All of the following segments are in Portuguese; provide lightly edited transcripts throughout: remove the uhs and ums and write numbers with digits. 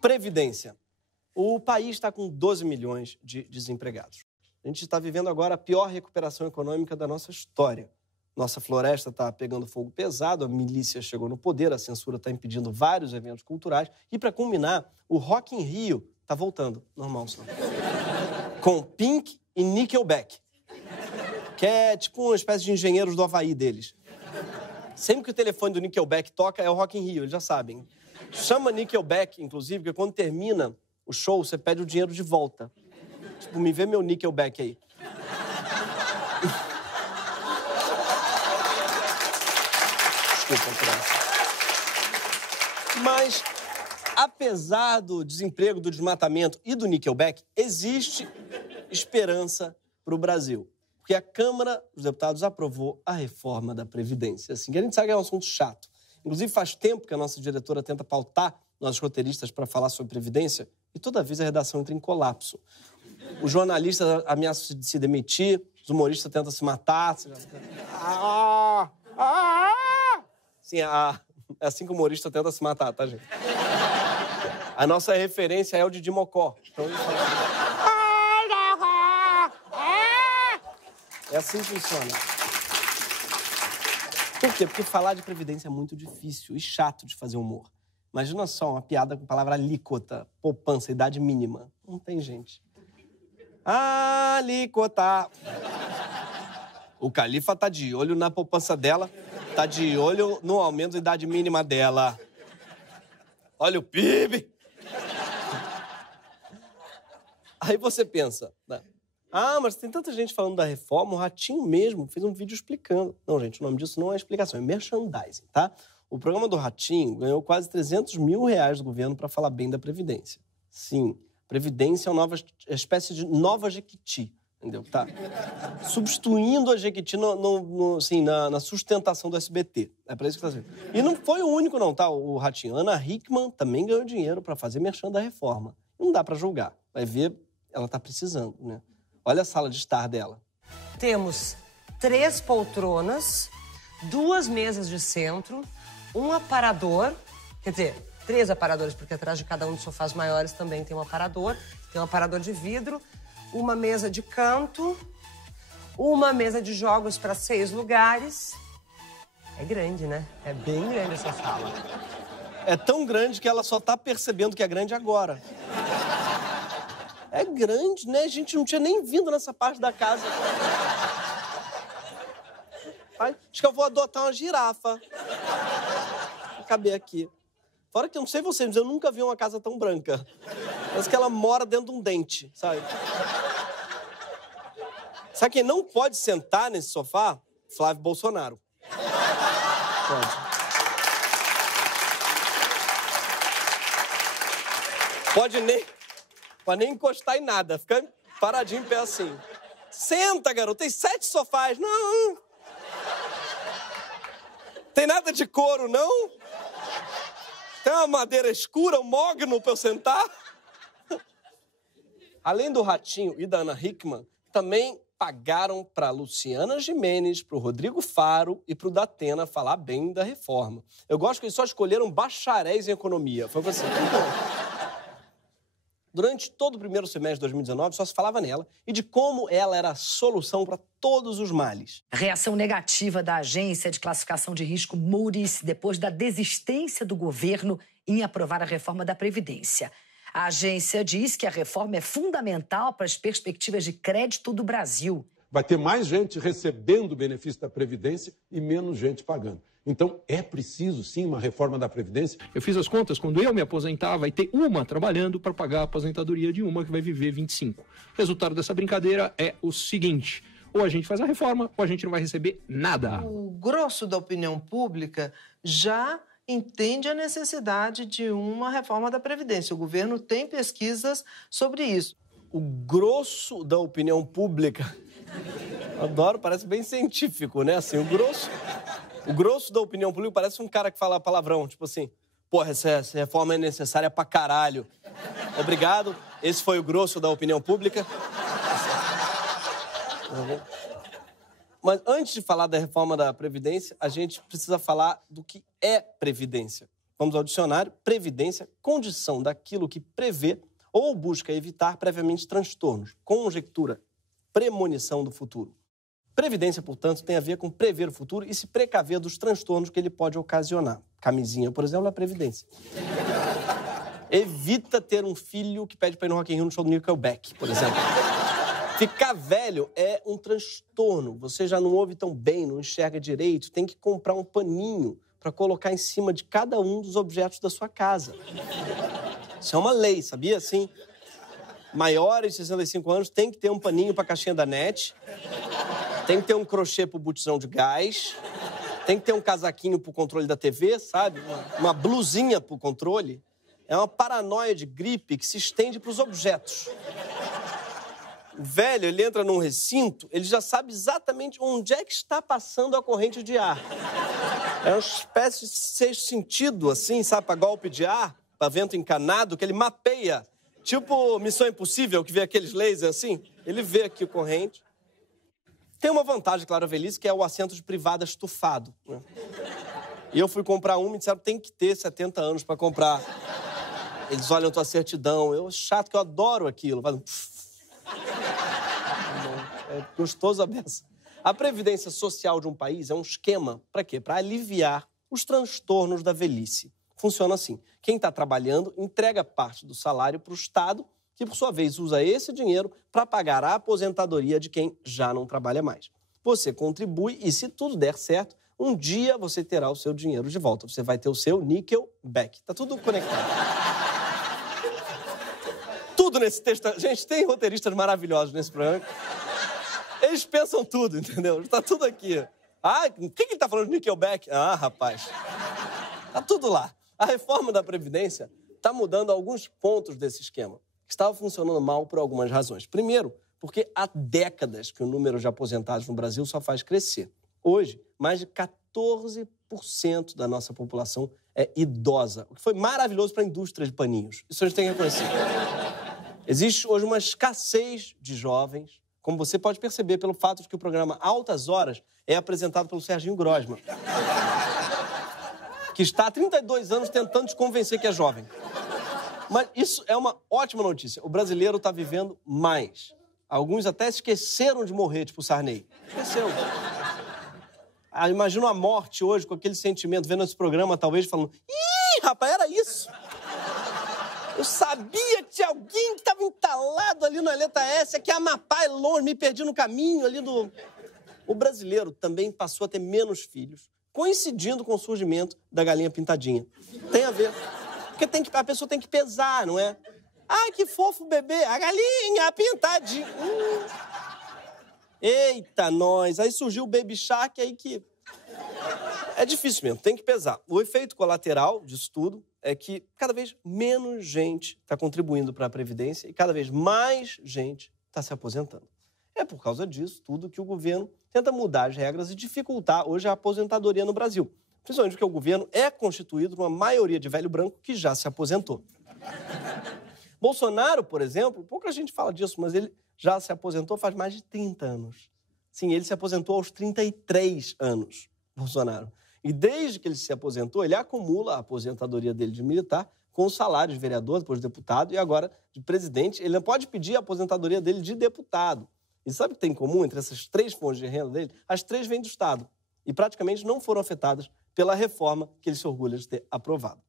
Previdência. O país está com 12 milhões de desempregados. A gente está vivendo agora a pior recuperação econômica da nossa história. Nossa floresta está pegando fogo pesado, a milícia chegou no poder, a censura está impedindo vários eventos culturais. E, para culminar, o Rock in Rio está voltando, normal só. Com Pink e Nickelback, que é tipo uma espécie de engenheiros do Havaí deles. Sempre que o telefone do Nickelback toca, é o Rock in Rio, eles já sabem. Chama Nickelback, inclusive, porque quando termina o show, você pede o dinheiro de volta. Tipo, me vê meu Nickelback aí. Desculpa, criança. Mas, apesar do desemprego, do desmatamento e do Nickelback, existe esperança para o Brasil. Porque a Câmara dos Deputados aprovou a reforma da Previdência. Assim, que a gente sabe que é um assunto chato. Inclusive, faz tempo que a nossa diretora tenta pautar nossos roteiristas para falar sobre Previdência e toda vez a redação entra em colapso. Os jornalistas ameaçam de se demitir, os humoristas tentam se matar. Sim, é assim que o humorista tenta se matar, tá, gente? A nossa referência é o Didi Mocó. Então, ele fala... É assim que funciona. Por quê? Porque falar de Previdência é muito difícil e chato de fazer humor. Imagina só uma piada com palavra alíquota, poupança, idade mínima. Não tem gente. Alíquota. O Califa tá de olho na poupança dela, tá de olho no aumento da idade mínima dela. Olha o PIB. Aí você pensa, né? Mas tem tanta gente falando da reforma, o Ratinho mesmo fez um vídeo explicando. Não, gente, o nome disso não é explicação, é merchandising, tá? O programa do Ratinho ganhou quase 300 mil reais do governo para falar bem da Previdência. Sim, Previdência é uma espécie de nova Jequiti, entendeu? Tá substituindo a Jequiti na sustentação do SBT. É para isso que tá sendo. E não foi o único, não, tá? O Ratinho. Ana Hickman também ganhou dinheiro para fazer merchan da reforma. Não dá para julgar. Vai ver, ela tá precisando, né? Olha a sala de estar dela. Temos 3 poltronas, 2 mesas de centro, um aparador, quer dizer, 3 aparadores, porque atrás de cada um dos sofás maiores também tem um aparador de vidro, uma mesa de canto, uma mesa de jogos para 6 lugares. É grande, né? É bem grande essa sala. É tão grande que ela só tá percebendo que é grande agora. É grande, né? A gente não tinha nem vindo nessa parte da casa. Acho que eu vou adotar uma girafa. Vou caber aqui. Fora que eu não sei vocês, mas eu nunca vi uma casa tão branca. Parece que ela mora dentro de um dente, sabe? Sabe quem não pode sentar nesse sofá? Flávio Bolsonaro. Pode nem encostar em nada. Fica paradinho em pé assim. Senta, garoto. Tem 7 sofás. Não. Tem nada de couro, não? Tem uma madeira escura, um mogno pra eu sentar? Além do Ratinho e da Ana Hickman, também pagaram pra Luciana Gimenez, pro Rodrigo Faro e pro Datena falar bem da reforma. Eu gosto que eles só escolheram bacharéis em economia. Foi assim. Durante todo o primeiro semestre de 2019, só se falava nela e de como ela era a solução para todos os males. A reação negativa da agência de classificação de risco Moody's depois da desistência do governo em aprovar a reforma da Previdência. A agência diz que a reforma é fundamental para as perspectivas de crédito do Brasil. Vai ter mais gente recebendo o benefício da Previdência e menos gente pagando. Então, é preciso, sim, uma reforma da Previdência. Eu fiz as contas, quando eu me aposentar, vai ter uma trabalhando para pagar a aposentadoria de uma que vai viver 25. O resultado dessa brincadeira é o seguinte: ou a gente faz a reforma, ou a gente não vai receber nada. O grosso da opinião pública já entende a necessidade de uma reforma da Previdência. O governo tem pesquisas sobre isso. O grosso da opinião pública... Adoro, parece bem científico, né? Assim, o grosso da opinião pública parece um cara que fala palavrão, tipo assim, porra, essa reforma é necessária pra caralho. Obrigado, esse foi o grosso da opinião pública. Mas antes de falar da reforma da Previdência, a gente precisa falar do que é Previdência. Vamos ao dicionário. Previdência, condição daquilo que prevê ou busca evitar previamente transtornos, conjectura, premonição do futuro. Previdência, portanto, tem a ver com prever o futuro e se precaver dos transtornos que ele pode ocasionar. Camisinha, por exemplo, é previdência. Evita ter um filho que pede para ir no Rock in Rio no show do Nickelback, por exemplo. Ficar velho é um transtorno. Você já não ouve tão bem, não enxerga direito, tem que comprar um paninho para colocar em cima de cada um dos objetos da sua casa. Isso é uma lei, sabia? Assim, maiores de 65 anos tem que ter um paninho para a caixinha da NET, tem que ter um crochê para o botijão de gás, tem que ter um casaquinho para o controle da TV, sabe? Uma blusinha para o controle. É uma paranoia de gripe que se estende para os objetos. O velho, ele entra num recinto, ele já sabe exatamente onde é que está passando a corrente de ar. É uma espécie de sexto sentido, assim, sabe, para golpe de ar, para vento encanado, que ele mapeia. Tipo Missão Impossível, que vê aqueles lasers assim. Ele vê aqui a corrente. Tem uma vantagem, claro, a velhice, que é o assento de privada estufado, né? E eu fui comprar um, me disseram que tem que ter 70 anos para comprar. Eles olham a tua certidão. Eu, chato, que eu adoro aquilo. Faz um... É gostoso a beça. A previdência social de um país é um esquema, para quê? Para aliviar os transtornos da velhice. Funciona assim. Quem está trabalhando entrega parte do salário para o Estado, que, por sua vez, usa esse dinheiro para pagar a aposentadoria de quem já não trabalha mais. Você contribui e, se tudo der certo, um dia você terá o seu dinheiro de volta. Você vai ter o seu Nickelback. Tá tudo conectado. Tudo nesse texto. Gente, tem roteiristas maravilhosos nesse programa. Eles pensam tudo, entendeu? Tá tudo aqui. Ah, o que ele tá falando de Nickelback? Ah, rapaz. Tá tudo lá. A reforma da Previdência tá mudando alguns pontos desse esquema, que estava funcionando mal por algumas razões. Primeiro, porque há décadas que o número de aposentados no Brasil só faz crescer. Hoje, mais de 14% da nossa população é idosa, o que foi maravilhoso para a indústria de paninhos. Isso a gente tem que reconhecer. Existe hoje uma escassez de jovens, como você pode perceber pelo fato de que o programa Altas Horas é apresentado pelo Serginho Grosman, que está há 32 anos tentando te convencer que é jovem. Mas isso é uma ótima notícia. O brasileiro está vivendo mais. Alguns até esqueceram de morrer, tipo o Sarney. Esqueceu. Imagina a morte hoje com aquele sentimento, vendo esse programa, talvez falando: ih, rapaz, era isso. Eu sabia que tinha alguém que estava entalado ali no Aleta S, aqui Amapá é longe, me perdi no caminho ali do... O brasileiro também passou a ter menos filhos, coincidindo com o surgimento da galinha pintadinha. Tem a ver. Porque a pessoa tem que pesar, não é? Ah, que fofo bebê, a galinha pintadinha. Eita, nós. Aí surgiu o Baby Shark, aí que... É difícil mesmo, tem que pesar. O efeito colateral disso tudo é que cada vez menos gente está contribuindo para a Previdência e cada vez mais gente está se aposentando. É por causa disso tudo que o governo tenta mudar as regras e dificultar hoje a aposentadoria no Brasil. Principalmente porque o governo é constituído por uma maioria de velho branco que já se aposentou. Bolsonaro, por exemplo, pouca gente fala disso, mas ele já se aposentou faz mais de 30 anos. Sim, ele se aposentou aos 33 anos, Bolsonaro. E desde que ele se aposentou, ele acumula a aposentadoria dele de militar com o salário de vereador, depois de deputado, e agora de presidente. Ele não pode pedir a aposentadoria dele de deputado. E sabe o que tem em comum entre essas três fontes de renda dele? As três vêm do Estado. E praticamente não foram afetadas pela reforma que ele se orgulha de ter aprovado.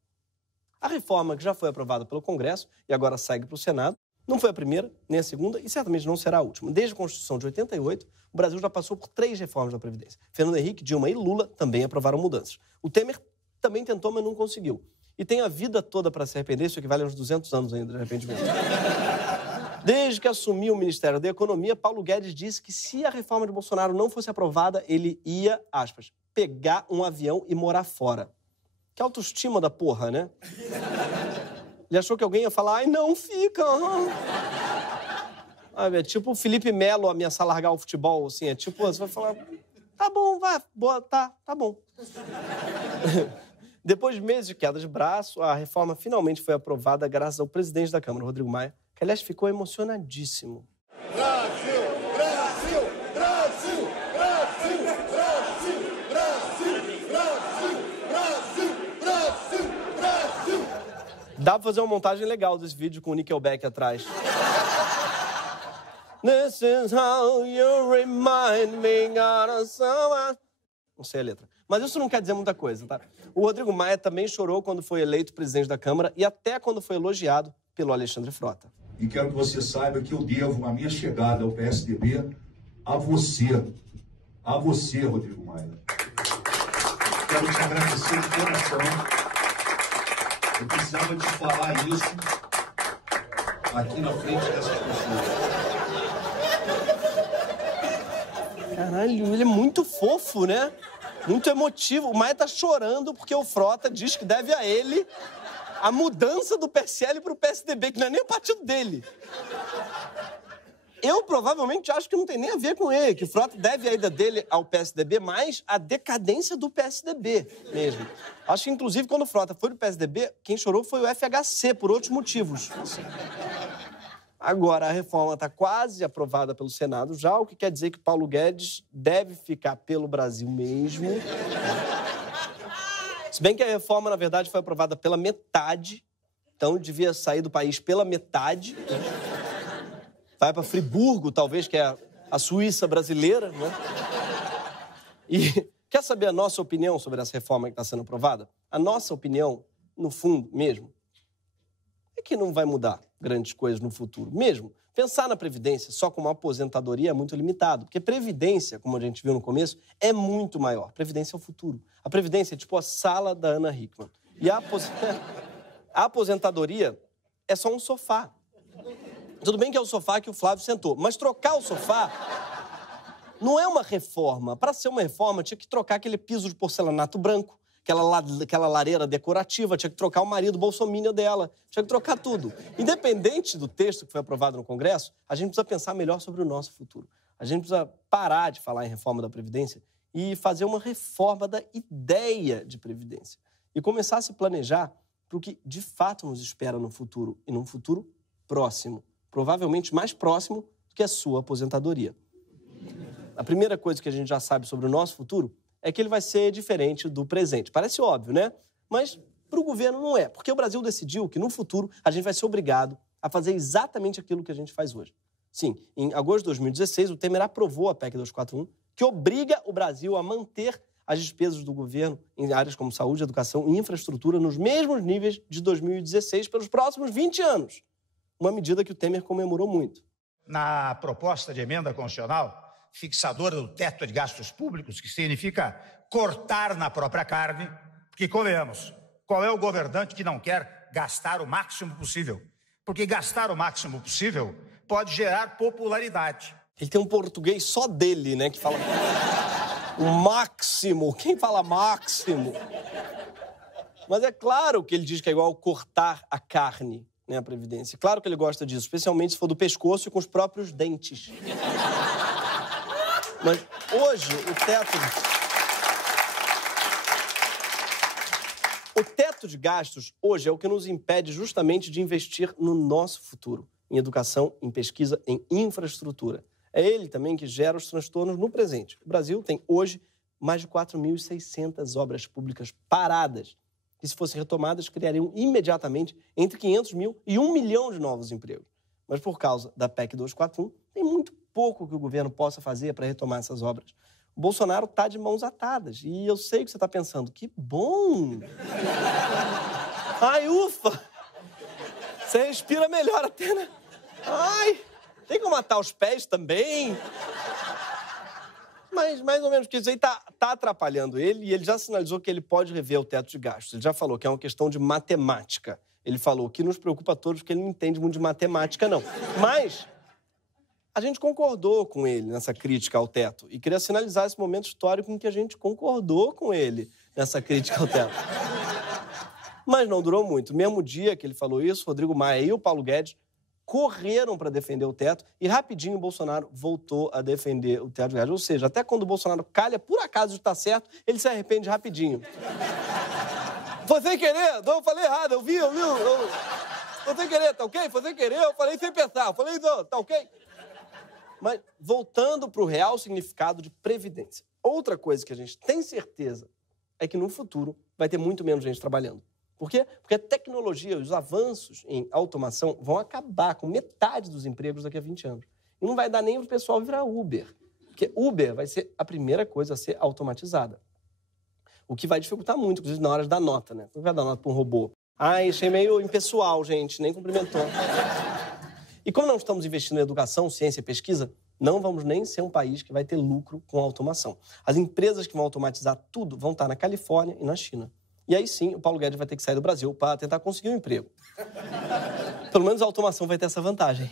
A reforma que já foi aprovada pelo Congresso e agora segue para o Senado, não foi a primeira, nem a segunda e certamente não será a última. Desde a Constituição de 88, o Brasil já passou por 3 reformas da Previdência. Fernando Henrique, Dilma e Lula também aprovaram mudanças. O Temer também tentou, mas não conseguiu. E tem a vida toda para se arrepender, isso equivale a uns 200 anos ainda de arrependimento. Desde que assumiu o Ministério da Economia, Paulo Guedes disse que se a reforma de Bolsonaro não fosse aprovada, ele ia, aspas, pegar um avião e morar fora. Que autoestima da porra, né? Ele achou que alguém ia falar, ai, não, fica. É tipo o Felipe Melo ameaçar largar o futebol, assim. É tipo, você vai falar, tá bom, vai, boa, tá bom. Depois de meses de queda de braço, a reforma finalmente foi aprovada graças ao presidente da Câmara, Rodrigo Maia, que, aliás, ficou emocionadíssimo. Brasil, Brasil, Brasil, Brasil, Brasil, Brasil, Brasil, Brasil, Brasil, Dá pra fazer uma montagem legal desse vídeo com o Nickelback atrás. This is how you remind me of someone. Não sei a letra. Mas isso não quer dizer muita coisa, tá? O Rodrigo Maia também chorou quando foi eleito presidente da Câmara e até quando foi elogiado pelo Alexandre Frota. E quero que você saiba que eu devo a minha chegada ao PSDB a você. A você, Rodrigo Maia. Quero te agradecer de coração. Eu precisava te falar isso aqui na frente dessas pessoas. Caralho, ele é muito fofo, né? Muito emotivo. O Maia tá chorando porque o Frota diz que deve a ele a mudança do PSL pro PSDB, que não é nem o partido dele. Eu provavelmente acho que não tem nem a ver com ele, que o Frota deve a ida dele ao PSDB, mas a decadência do PSDB mesmo. Acho que, inclusive, quando o Frota foi pro PSDB, quem chorou foi o FHC, por outros motivos. Agora, a reforma está quase aprovada pelo Senado já, o que quer dizer que Paulo Guedes deve ficar pelo Brasil mesmo. Se bem que a reforma, na verdade, foi aprovada pela metade, então devia sair do país pela metade. Vai para Friburgo, talvez, que é a Suíça brasileira, né? E quer saber a nossa opinião sobre essa reforma que está sendo aprovada? A nossa opinião, no fundo mesmo, é que não vai mudar grandes coisas no futuro. Mesmo pensar na Previdência só como uma aposentadoria é muito limitado, porque Previdência, como a gente viu no começo, é muito maior. Previdência é o futuro. A Previdência é tipo a sala da Ana Hickman. E a aposentadoria é só um sofá. Tudo bem que é o sofá que o Flávio sentou, mas trocar o sofá não é uma reforma. Para ser uma reforma, tinha que trocar aquele piso de porcelanato branco, aquela lareira decorativa, tinha que trocar o marido bolsominion dela, tinha que trocar tudo. Independente do texto que foi aprovado no Congresso, a gente precisa pensar melhor sobre o nosso futuro. A gente precisa parar de falar em reforma da Previdência e fazer uma reforma da ideia de Previdência. E começar a se planejar para o que de fato nos espera no futuro, e num futuro próximo. Provavelmente mais próximo do que a sua aposentadoria. A primeira coisa que a gente já sabe sobre o nosso futuro é que ele vai ser diferente do presente. Parece óbvio, né? Mas para o governo não é, porque o Brasil decidiu que no futuro a gente vai ser obrigado a fazer exatamente aquilo que a gente faz hoje. Sim, em agosto de 2016, o Temer aprovou a PEC 241, que obriga o Brasil a manter as despesas do governo em áreas como saúde, educação e infraestrutura nos mesmos níveis de 2016 pelos próximos 20 anos. Uma medida que o Temer comemorou muito. Na proposta de emenda constitucional, fixadora do teto de gastos públicos, que significa cortar na própria carne, porque, convenhamos, qual é o governante que não quer gastar o máximo possível? Porque gastar o máximo possível pode gerar popularidade. Ele tem um português só dele, né, que fala o máximo. Quem fala máximo? Mas é claro que ele diz que é igual cortar a carne. A Previdência. Claro que ele gosta disso, especialmente se for do pescoço e com os próprios dentes. Mas hoje o teto de gastos hoje é o que nos impede justamente de investir no nosso futuro, em educação, em pesquisa, em infraestrutura. É ele também que gera os transtornos no presente. O Brasil tem hoje mais de 4.600 obras públicas paradas, que, se fossem retomadas, criariam imediatamente entre 500 mil e 1 milhão de novos empregos. Mas, por causa da PEC 241, tem muito pouco que o governo possa fazer para retomar essas obras. O Bolsonaro está de mãos atadas. E eu sei que você está pensando, que bom! Ai, ufa! Você respira melhor até, né? Ai, tem como matar os pés também? Mas, mais ou menos, porque isso aí tá atrapalhando ele e ele já sinalizou que ele pode rever o teto de gastos. Ele já falou que é uma questão de matemática. Ele falou que nos preocupa a todos porque ele não entende muito de matemática, não. Mas a gente concordou com ele nessa crítica ao teto e queria sinalizar esse momento histórico em que a gente concordou com ele nessa crítica ao teto. Mas não durou muito. No mesmo dia que ele falou isso, Rodrigo Maia e o Paulo Guedes correram para defender o teto e rapidinho o Bolsonaro voltou a defender o teto de gastos. Ou seja, até quando o Bolsonaro calha, por acaso, de estar certo, ele se arrepende rapidinho. Foi sem querer, eu falei errado, eu vi. Foi sem querer, tá ok? Foi sem querer, eu falei sem pensar, eu falei, tá ok? Mas voltando para o real significado de previdência. Outra coisa que a gente tem certeza é que no futuro vai ter muito menos gente trabalhando. Por quê? Porque a tecnologia, os avanços em automação vão acabar com metade dos empregos daqui a 20 anos. E não vai dar nem para o pessoal virar Uber. Porque Uber vai ser a primeira coisa a ser automatizada. O que vai dificultar muito, inclusive na hora de dar nota, né? Não vai dar nota para um robô. Ai, achei meio impessoal, gente, nem cumprimentou. E como não estamos investindo em educação, ciência e pesquisa, não vamos nem ser um país que vai ter lucro com a automação. As empresas que vão automatizar tudo vão estar na Califórnia e na China. E aí sim, o Paulo Guedes vai ter que sair do Brasil para tentar conseguir um emprego. Pelo menos a automação vai ter essa vantagem.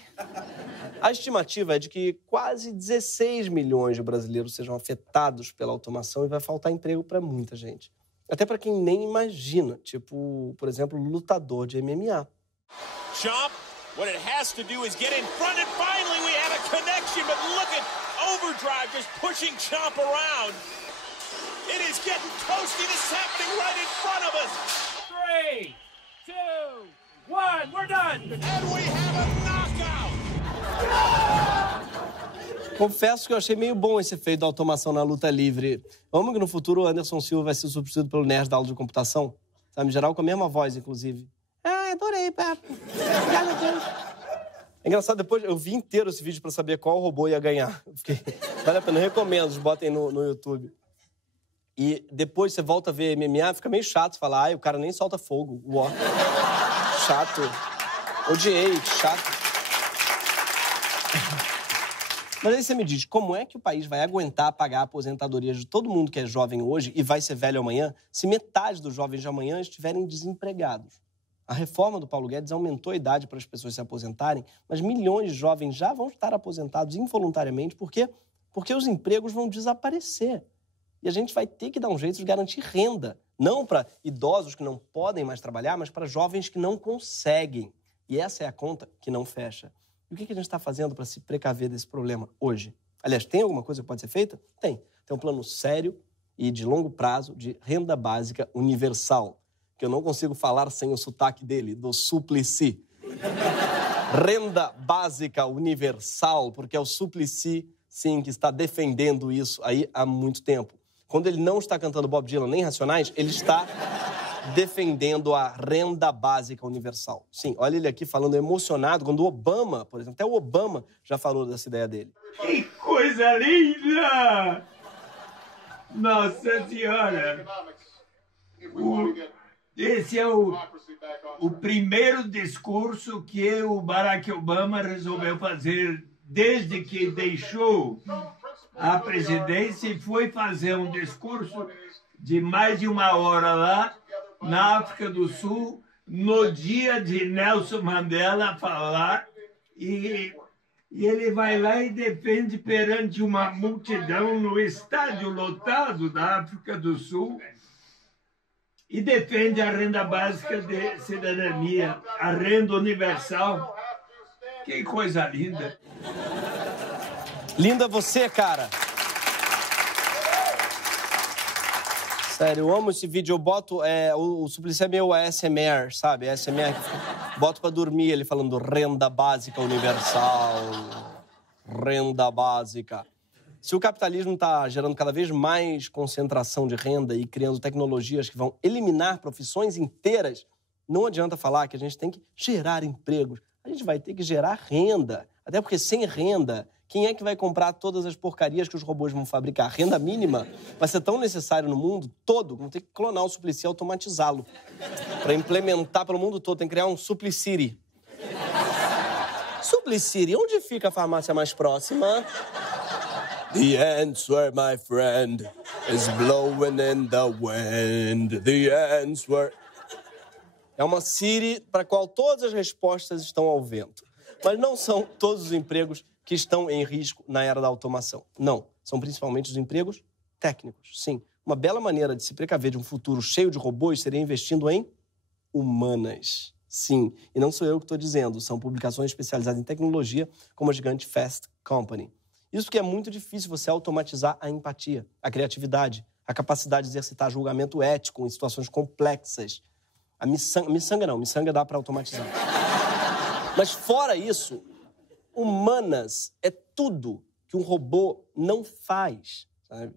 A estimativa é de que quase 16 milhões de brasileiros sejam afetados pela automação e vai faltar emprego para muita gente. Até para quem nem imagina, tipo, por exemplo, lutador de MMA. Chomp, what it has to do is get in front and finally we have a connection, but look at Overdrive just pushing Chomp around. It is getting toasty. This is happening right in front of us. 3, 2, 1, we're done. And we have a knockout. Confesso que eu achei meio bom esse efeito da automação na luta livre. Vamos que no futuro o Anderson Silva vai ser substituído pelo nerd da aula de computação? Sabe, em geral com a mesma voz, inclusive. Ah, adorei, papo. Obrigado a Deus. É engraçado, depois eu vi inteiro esse vídeo pra saber qual robô ia ganhar. Vale a pena, eu recomendo, botem no YouTube. E depois você volta a ver MMA, fica meio chato falar, ai, o cara nem solta fogo. Uó. Chato. Odiei, chato. Mas aí você me diz, como é que o país vai aguentar pagar a aposentadoria de todo mundo que é jovem hoje e vai ser velho amanhã, se metade dos jovens de amanhã estiverem desempregados? A reforma do Paulo Guedes aumentou a idade para as pessoas se aposentarem, mas milhões de jovens já vão estar aposentados involuntariamente. Por quê? Porque os empregos vão desaparecer. E a gente vai ter que dar um jeito de garantir renda. Não para idosos que não podem mais trabalhar, mas para jovens que não conseguem. E essa é a conta que não fecha. E o que a gente está fazendo para se precaver desse problema hoje? Aliás, tem alguma coisa que pode ser feita? Tem. Tem um plano sério e de longo prazo de renda básica universal, que eu não consigo falar sem o sotaque dele, do Suplicy. Renda básica universal, porque é o Suplicy, sim, que está defendendo isso aí há muito tempo. Quando ele não está cantando Bob Dylan nem Racionais, ele está defendendo a renda básica universal. Sim, olha ele aqui falando emocionado, quando o Obama, por exemplo, até o Obama já falou dessa ideia dele. Que coisa linda! Nossa Senhora! Esse é o primeiro discurso que o Barack Obama resolveu fazer desde que deixou a presidência e foi fazer um discurso de mais de 1 hora lá, na África do Sul, no dia de Nelson Mandela falar, e ele vai lá e defende perante uma multidão no estádio lotado da África do Sul, e defende a renda básica de cidadania, a renda universal. Que coisa linda! Linda você, cara! Sério, eu amo esse vídeo. Eu boto... o Suplicy é meu ASMR, sabe? ASMR que boto pra dormir, ele falando renda básica universal. Renda básica. Se o capitalismo está gerando cada vez mais concentração de renda e criando tecnologias que vão eliminar profissões inteiras, não adianta falar que a gente tem que gerar empregos. A gente vai ter que gerar renda. Até porque sem renda, quem é que vai comprar todas as porcarias que os robôs vão fabricar? Renda mínima vai ser tão necessário no mundo todo, vamos ter que clonar o Suplicy e automatizá-lo. Para implementar pelo mundo todo, tem que criar um Suplicity. Suplicity, onde fica a farmácia mais próxima? The answer, my friend, is blowing in the wind. The answer... É uma Siri para a qual todas as respostas estão ao vento. Mas não são todos os empregos que estão em risco na era da automação. Não, são principalmente os empregos técnicos. Sim, uma bela maneira de se precaver de um futuro cheio de robôs seria investindo em humanas. Sim, e não sou eu que estou dizendo, são publicações especializadas em tecnologia como a gigante Fast Company. Isso porque é muito difícil você automatizar a empatia, a criatividade, a capacidade de exercitar julgamento ético em situações complexas. A miçanga dá para automatizar. Mas fora isso, humanas é tudo que um robô não faz, sabe?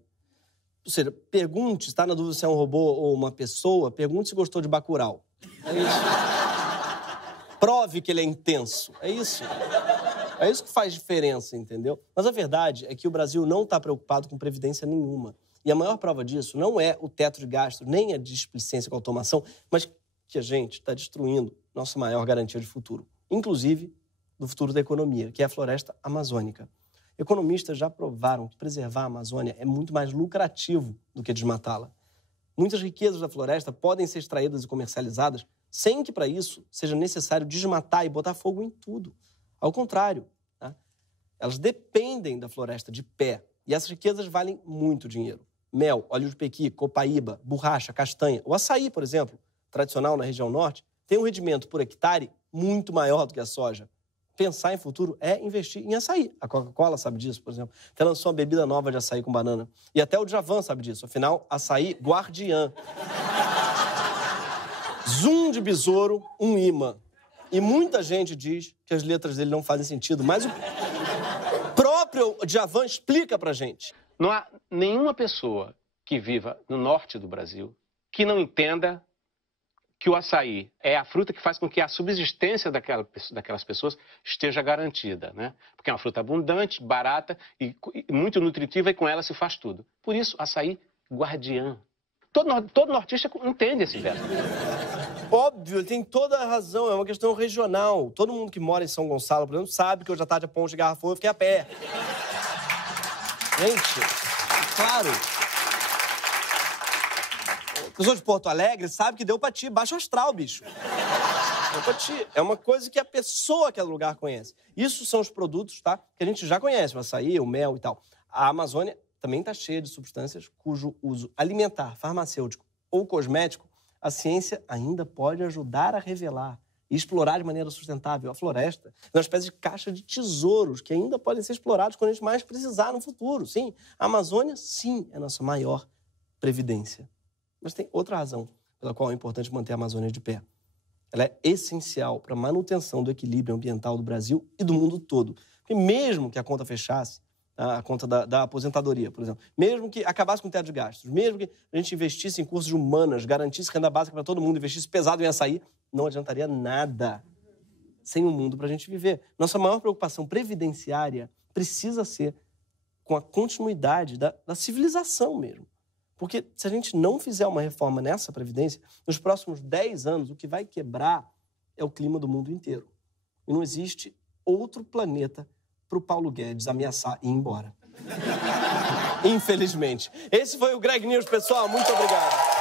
Ou seja, pergunte, está na dúvida se é um robô ou uma pessoa, pergunte se gostou de Bacurau. É isso. Prove que ele é intenso. É isso. É isso que faz diferença, entendeu? Mas a verdade é que o Brasil não está preocupado com previdência nenhuma. E a maior prova disso não é o teto de gastos, nem a displicência com a automação, mas que a gente está destruindo nossa maior garantia de futuro. Inclusive do futuro da economia, que é a floresta amazônica. Economistas já provaram que preservar a Amazônia é muito mais lucrativo do que desmatá-la. Muitas riquezas da floresta podem ser extraídas e comercializadas sem que, para isso, seja necessário desmatar e botar fogo em tudo. Ao contrário, tá? Elas dependem da floresta de pé e essas riquezas valem muito dinheiro. Mel, óleo de pequi, copaíba, borracha, castanha. O açaí, por exemplo, tradicional na região norte, tem um rendimento por hectare muito maior do que a soja. Pensar em futuro é investir em açaí. A Coca-Cola sabe disso, por exemplo. Até lançou uma bebida nova de açaí com banana. E até o Djavan sabe disso. Afinal, açaí guardiã. Zoom de besouro, um imã. E muita gente diz que as letras dele não fazem sentido, mas o próprio Djavan explica pra gente. Não há nenhuma pessoa que viva no norte do Brasil que não entenda que o açaí é a fruta que faz com que a subsistência daquelas pessoas esteja garantida, né? Porque é uma fruta abundante, barata e muito nutritiva e com ela se faz tudo. Por isso, açaí guardiã. Todo nortista entende esse verso. Óbvio, ele tem toda a razão, é uma questão regional. Todo mundo que mora em São Gonçalo, por exemplo, sabe que hoje à tarde a ponte de Garrafão eu fiquei a pé. Gente, claro. Pessoa de Porto Alegre sabe que deu pra ti, baixo astral, bicho. Deu pra ti. É uma coisa que a pessoa que é do lugar conhece. Isso são os produtos, tá? Que a gente já conhece, o açaí, o mel e tal. A Amazônia também está cheia de substâncias cujo uso alimentar, farmacêutico ou cosmético, a ciência ainda pode ajudar a revelar e explorar de maneira sustentável. A floresta é uma espécie de caixa de tesouros que ainda podem ser explorados quando a gente mais precisar no futuro. Sim, a Amazônia, sim, é a nossa maior previdência. Mas tem outra razão pela qual é importante manter a Amazônia de pé. Ela é essencial para a manutenção do equilíbrio ambiental do Brasil e do mundo todo. Porque mesmo que a conta fechasse, a conta da aposentadoria, por exemplo, mesmo que acabasse com o teto de gastos, mesmo que a gente investisse em cursos de humanas, garantisse renda básica para todo mundo, investisse pesado em açaí, não adiantaria nada sem um mundo para a gente viver. Nossa maior preocupação previdenciária precisa ser com a continuidade da civilização mesmo. Porque se a gente não fizer uma reforma nessa previdência, nos próximos 10 anos, o que vai quebrar é o clima do mundo inteiro. E não existe outro planeta para o Paulo Guedes ameaçar e ir embora. Infelizmente. Esse foi o Greg News, pessoal. Muito obrigado.